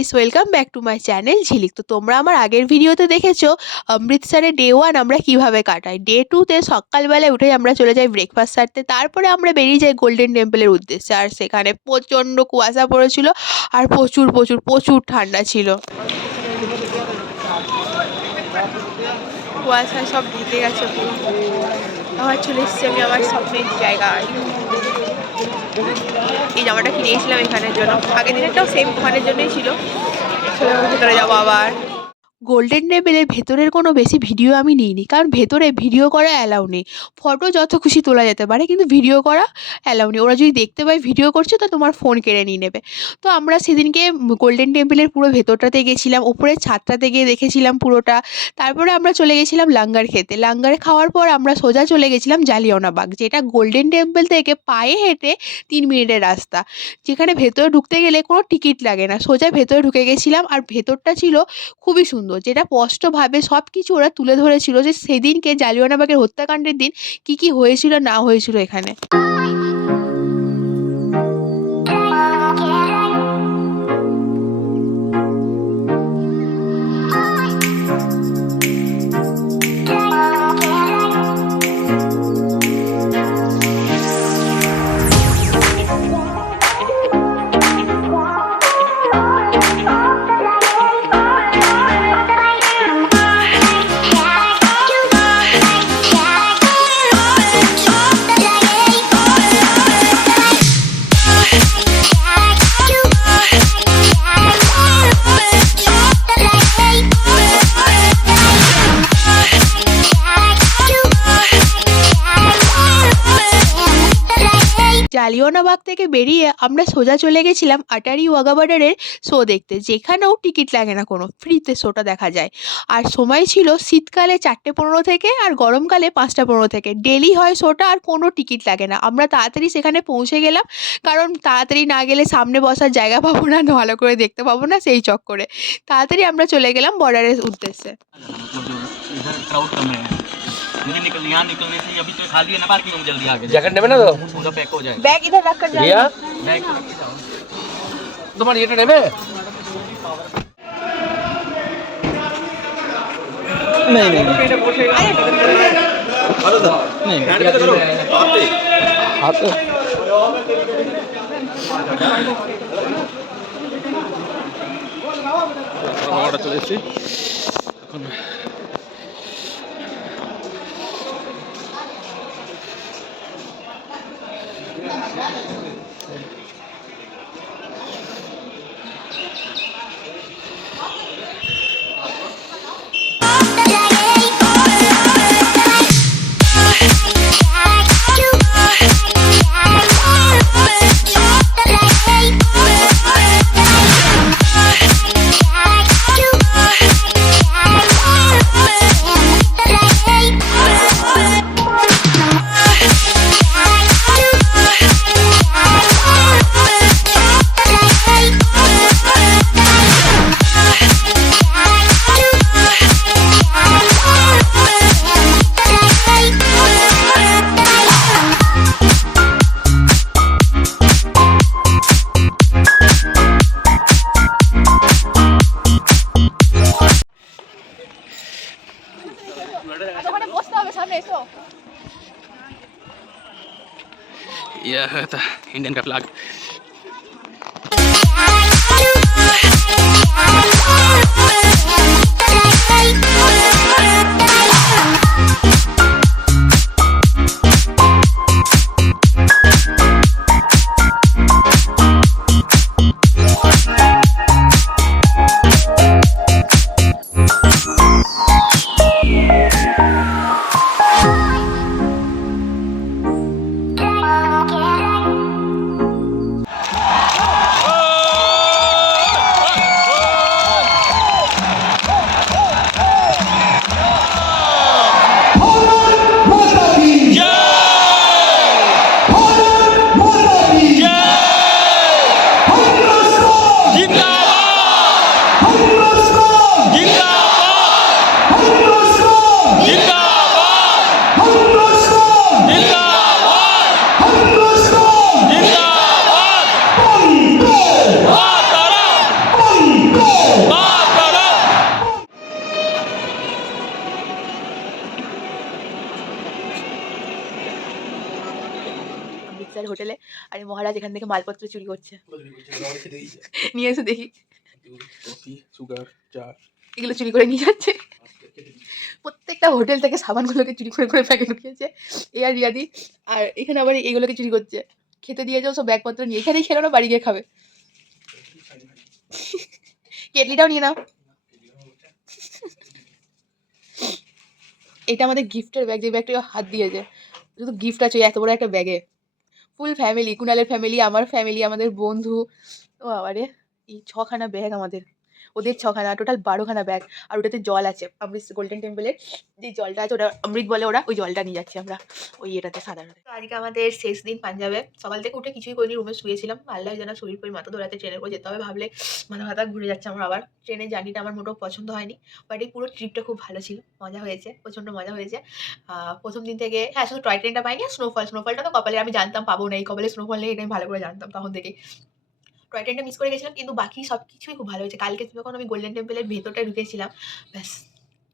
Guys, welcome back to my channel ঝিলিক। তো তোমরা আমার আগের ভিডিওতে দেখেছো অমৃতসরে ডে 1 আমরা কিভাবে কাটাই। ডে 2তে সকালবেলায় উঠে আমরা চলে যাই ব্রেকফাস্ট সারতে, তারপরে আমরা বেরিয়ে যাই গোল্ডেন টেম্পলের উদ্দেশ্যে। আর সেখানে প্রচণ্ড কুয়াশা পড়েছিল আর প্রচুর প্রচুর প্রচুর ঠান্ডা ছিল। কুয়াশায় সব ঢেকে গেছে পুরো। আবার চলে এসেছি আমি আমার স্বপ্নের জায়গায়। এই জামাটা কিনেছিলাম এখানের জন্য, আগের দিনেরটাও সেম ওখানের জন্যই ছিল। ভেতরে যাবো আবার। গোল্ডেন টেম্পলের ভেতরের কোনো বেশি ভিডিও আমি নিইনি, কারণ ভেতরে ভিডিও করা অ্যালাউ নেই। ফটো যত খুশি তোলা যেতে পারে, কিন্তু ভিডিও করা অ্যালাউ নেই। ওরা যদি দেখতে পায় ভিডিও করছে তো তোমার ফোন কেড়ে নিয়ে নেবে। তো আমরা সেদিনকে গোল্ডেন টেম্পলের পুরো ভেতরটাতে গেছিলাম, উপরের ছাদটাতে গিয়ে দেখেছিলাম পুরোটা। তারপরে আমরা চলে গেছিলাম লাঙ্গার খেতে। লাঙ্গার খাওয়ার পর আমরা সোজা চলে গেছিলাম জালিয়ানওয়ালাবাগ, যেটা গোল্ডেন টেম্পল থেকে পায়ে হেঁটে 3 মিনিটের রাস্তা, যেখানে ভেতরে ঢুকতে গেলে কোনো টিকিট লাগে না। সোজা ভেতরে ঢুকে গেছিলাম। আর ভেতরটা ছিল খুবই সুন্দর, যেটা স্পষ্টভাবে সব কিছু ওরা তুলে ধরেছিল, যে সেদিনকে জালিয়ানওয়ালাবাগের হত্যাকাণ্ডের দিন কি কি হয়েছিল না হয়েছিল এখানে। জালিয়ানওয়ালাবাগ থেকে বেরিয়ে আমরা সোজা চলে গেছিলাম আটারি ওয়াঘা বর্ডারের শো দেখতে, যেখানেও টিকিট লাগে না, কোনো ফ্রিতে শোটা দেখা যায়। আর সময় ছিল শীতকালে 4:15 থেকে আর গরমকালে 5:15 থেকে। ডেলি হয় শোটা আর কোনো টিকিট লাগে না। আমরা তাড়াতাড়ি সেখানে পৌঁছে গেলাম, কারণ তাড়াতাড়ি না গেলে সামনে বসার জায়গা পাবো না, ভালো করে দেখতে পাবো না, সেই চক্করে তাড়াতাড়ি আমরা চলে গেলাম বর্ডারের উদ্দেশ্যে। मुझे यहाँ निकलने से अभी तो खाली है ना, पार्किंग में जल्दी आगे जैकेट नेबे ना तो पूरा पैक हो जाएगा। बैग इधर रख कर भैया बैग को लेके जाओ। तुम्हारी ये नेबे नहीं नहीं नहीं हाथ আমরা চলে এসেছি এখন। यह था इंडियन का फ्लैग। স্যার হোটেলে, আর এই মহারাজ এখান থেকে মালপত্র চুরি করছে। নিয়ে এসে দেখি কফি সুগার চা এগুলো চুরি করে নিয়ে যাচ্ছে। প্রত্যেকটা হোটেল থেকে সাবানগুলোকে চুরি করে করে প্যাকে ঢুকিয়েছে এ আর রিয়াদি। আর এখানে আবার এইগুলোকে চুরি করছে। খেতে দিয়েছেও সব ব্যাগপত্র নিয়ে, এখানেই খেলো না, বাড়ি গিয়ে খাবে। কেটলিটাও নিয়ে নাও। এটা আমাদের গিফটের ব্যাগ, যে ব্যাগটা হাত দিয়েছে, শুধু গিফট আছে এত বড় একটা ব্যাগে। ফুল ফ্যামিলি, কুণালের ফ্যামিলি, আমার ফ্যামিলি, আমাদের বন্ধু। ও বাবারে, এই 6খানা ব্যাগ আমাদের, ওদের 6খানা, টোটাল 12খানা ব্যাগ। আর ওটাতে জল আছে, অমৃত গোল্ডেন টেম্পলের যে জলটা আছে, ওটা অমৃত বলে ওরা, ওই জলটা নিয়ে যাচ্ছি আমরা ওই এটাতে সাধারণত। তো আজকে আমাদের শেষ দিন পাঞ্জাবে। সকাল থেকে উঠে কিছুই করিনি, রুমে শুয়েছিলাম। আল্লাহ জানা শরীর করে মাথা ধরাতে ট্রেনে করে যেতে হবে ভাবলে মাথা ব্যথা ঘুরে যাচ্ছে আমার আবার। ট্রেনের জার্নিটা আমার মোটেও পছন্দ হয়নি, বাট এই পুরো ট্রিপটা খুব ভালো ছিল, মজা হয়েছে, প্রচণ্ড মজা হয়েছে। প্রথম দিন থেকে হ্যাঁ শুধু টয় ট্রেনটা পাইনি, আর স্নোফলটা তো কপালে, আমি জানতাম পাবো না, এই কপালে স্নোফল নেই, এটা আমি ভালো করে জানতাম তখন থেকেই। টয় ট্রেনটা মিস করে গেছিলাম, কিন্তু বাকি সব কিছুই খুব ভালো হয়েছে। কালকে যখন আমি গোল্ডেন টেম্পলের ভেতরটায় ঢুকেছিলাম, ব্যাস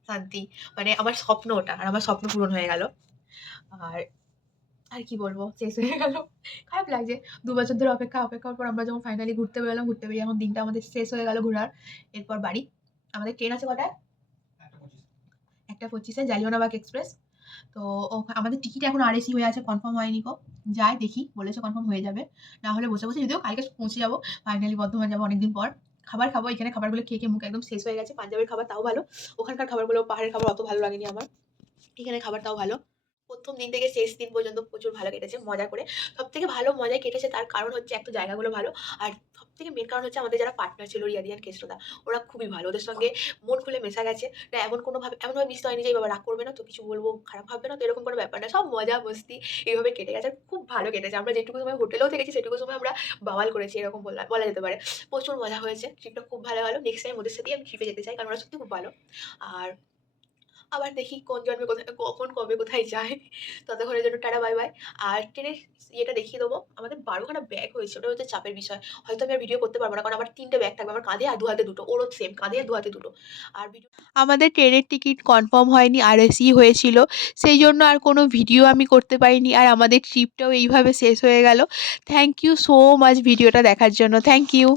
শান্তি, মানে আমার স্বপ্ন ওটা, আর আমার স্বপ্ন পূরণ হয়ে গেল। আর আর কি বলবো, শেষ হয়ে গেল, খারাপ লাগছে। 2 বছর ধরে অপেক্ষার পর আমরা যখন ফাইনালি ঘুরতে বেরোলাম, ঘুরতে বেরিয়ে এখন দিনটা আমাদের শেষ হয়ে গেল ঘোরার। এরপর বাড়ি। আমাদের ট্রেন আছে কটায়? 1:25-এ জালিয়ানওয়ালাবাগ এক্সপ্রেস। তো আমাদের টিকিট এখন আরএসি হয়ে আছে, কনফার্ম হয়নি গো। যাই দেখি, বলেছে কনফার্ম হয়ে যাবে, না হলে বসে বসে, যদিও কালকে পৌঁছে যাবো, ফাইনালি বর্ধমান যাবো অনেকদিন পর। খাবার খাবো, এখানে খাবারগুলো খেয়ে খেয়ে মুখ একদম শেষ হয়ে গেছে। পাঞ্জাবের খাবার তাও ভালো, ওখানকার খাবারগুলো, পাহাড়ের খাবার অত ভালো লাগেনি আমার, এখানে খাবার তাও ভালো। প্রথম দিন থেকে শেষ দিন পর্যন্ত প্রচুর ভালো কেটেছে, মজা করে। সবথেকে ভালো মজায় কেটেছে, তার কারণ হচ্ছে এক তো জায়গাগুলো ভালো, আর সবথেকে মেন কারণ হচ্ছে আমাদের যারা পার্টনার ছিল রিয়াদি আর কেষ্টদা, ওরা খুবই ভালো, ওদের সঙ্গে মন খুলে মেশা গেছে না, এমনভাবে মিশতে হয়নি যে বাবা রাগ করবে না তো, কিছু বলবো খারাপ ভাববে না তো, এরকম কোনো ব্যাপার না, সব মজা মস্তি এইভাবে কেটে গেছে, আর খুব ভালো কেটেছে। আমরা যেটুকু সময় হোটেলেও থেকেছি সেটুকু সময় আমরা বাওয়াল করেছি, এরকম বলা যেতে পারে। প্রচুর মজা হয়েছে, ট্রিপটা খুব ভালো গেলো। নেক্সট টাইম ওদের সাথেই আমি ট্রিপে যেতে চাই, কারণ ওরা সত্যি খুব ভালো। আর আবার দেখি কোন জন্মে কোথায়, কখন কবে কোথায় যায়। ততক্ষণের জন্য টাটা বাই বাই। আর ট্রেনের ইয়েটা দেখিয়ে দেবো, আমাদের 12খানা ব্যাগ হয়েছে, ওটা হচ্ছে চাপের বিষয়। হয়তো আমি আর ভিডিও করতে পারবো না, কারণ আমার 3টে ব্যাগ থাকবে, আমার কাঁধে আর 2 হাতে 2টো, ওরও সেম কাঁধে আর 2 হাতে 2টো। আর ভিডিও আমাদের ট্রেনের টিকিট কনফার্ম হয়নি, আরএসি হয়েছিল, সেই জন্য আর কোনো ভিডিও আমি করতে পারিনি। আর আমাদের ট্রিপটাও এইভাবে শেষ হয়ে গেল। থ্যাংক ইউ সো মাচ ভিডিওটা দেখার জন্য, থ্যাংক ইউ।